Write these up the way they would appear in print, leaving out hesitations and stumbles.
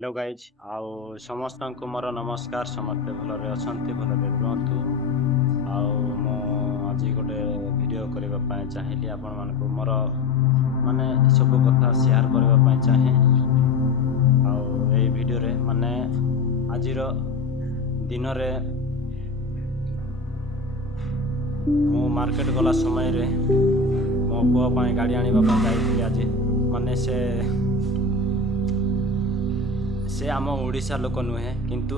Hello guys आउ समस्त को मोर नमस्कार। समस्ते भलरे अछंती भलरे रुहतु। आउ मो आज गोटे वीडियो करबा पय चाहिली आपण मानको मोर माने सब कथा शेयर करबा पय चाहे। आउ ए वीडियो रे माने आजिर दिन रे मो मार्केट गला समय रे मो पुआ पय गाड़ी आनिबा पय जाईली। आज माने से आम ओडिशा लोक नुहे किंतु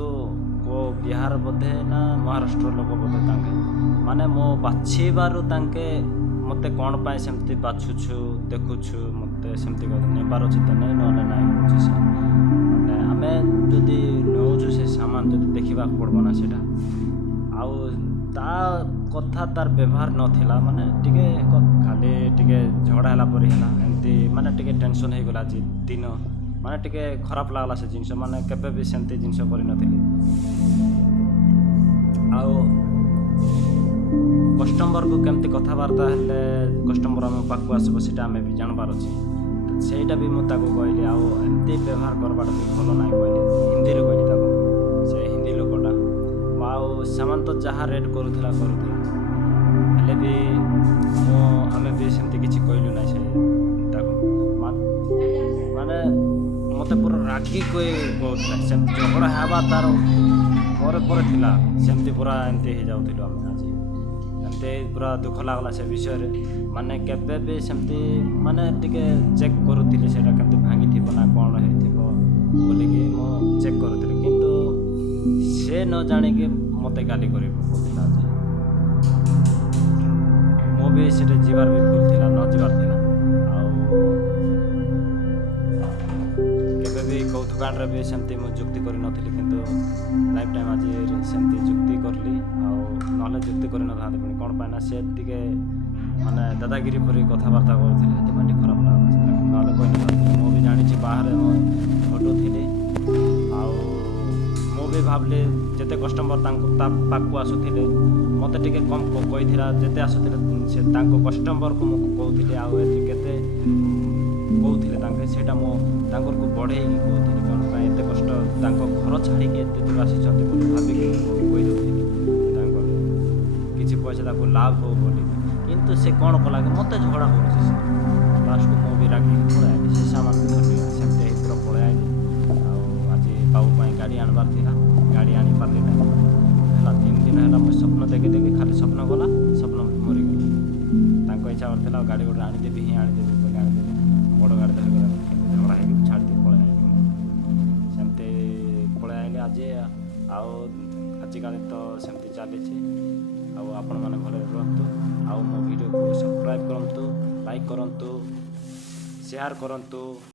को बिहार बोधे ना महाराष्ट्र लोक बोधे तांके माने मो बाछीबारु तांके मते कोन पाए सेमती बाछुछु देखुछु मते सेमती नेबार अछि त नै नले नै होछि से माने आमे जदी नौछु से सामान जदी देखिबा पड़बो ना सेटा आउ ता कथा तार व्यवहार नथिला माने टिके खाली टिके झगड़ा हला परि हला एंती माने टिके टेंशन हे गला जी दिन माने टिके खराब लागला से जिनस माने केबे भी सेमती जिनस करि नथिली। आउ कस्टमर को केमती कथाबार्ता हेले कस्टमर हम पाकु आसबो सेटा हमें भी जानबार अछि सेटा भी मु ताको कहली। आउ एमती व्यवहार करबाटा भी भलो नाही कहली हिंदी रे कहली ताको से हिंदी लोकटा आउ सामान तो जहा रेट करूथिला हेले भी मो हमें भी सेमती किछि कहलु नाही से ताको माने मते पूरा रागी कोई कहूला से झगड़ा हेबा तार परे परे थिला सेमती पूरा एमती हे जाउथिलो हम आज एमती पूरा दुख लागला से विषय रे माने केबे भी सेमती माने टिके चेक करूथिले सेटा केमती भांगी थिबो ना कोन हे थिबो बोली कि मो चेक करूथिले किंतु से न जाने के मते गाली करी बोलथिला आज मो भी सेटे जीवार भी भूल थिला न जीवार थिला। दुकान रे भी सेमती मु जुक्ति करि नथिली किंतु लाइफ टाइम आज सेमती जुक्ति करली आउ नले जुक्ति करि न थाते पनि कोन पाइना से टिके माने दादागिरी परि कथाबार्ता करथिले हेते माने खराब लागला नले कोइ न मु भी जानि छी बाहर मु फोटो थिले आउ मु भी भाबले जते कस्टमर तांको पाकु आसुथिले मते टिके कम कहिथिला जते आसुथिले से तांको कस्टमर को मु कहउथिले आउ एते केते कहउथिले तांके सेटा मो तांकर को बढ़े ही कहउथिले कोन पाए एते कष्ट तांको घर छाड़ी के एते दूर आसी छथि बोली भाबी के कहि दउथिले तांकर किछि पैसा ताको लाभ हो बोली किंतु से कोन कला के मते झगड़ा होछि से लास्ट को मो भी रागी पळे आइली से सामान धरली सेमते पूरा पळे आइली आउ आज बाबू पाए गाड़ी आनबार थिला गाड़ी आनी पारली ना हला 3 दिन हला मो स्वप्न देखि देखि खाली स्वप्न गला स्वप्न मरि गेली तांको इच्छा करथिला गाड़ी गोटे आनी देबी ही आनी देबी बोली आनी देबी बड़ गाड़ी धरि झगड़ा हे छाड़ दे पळे आइली सेमते पळे आइली आज आउ आजिकाली तो सेमती चली आउ आपण माने भले रहतु आउ मो वीडियो को सब्सक्राइब करंतु लाइक करंतु शेयर करंतु।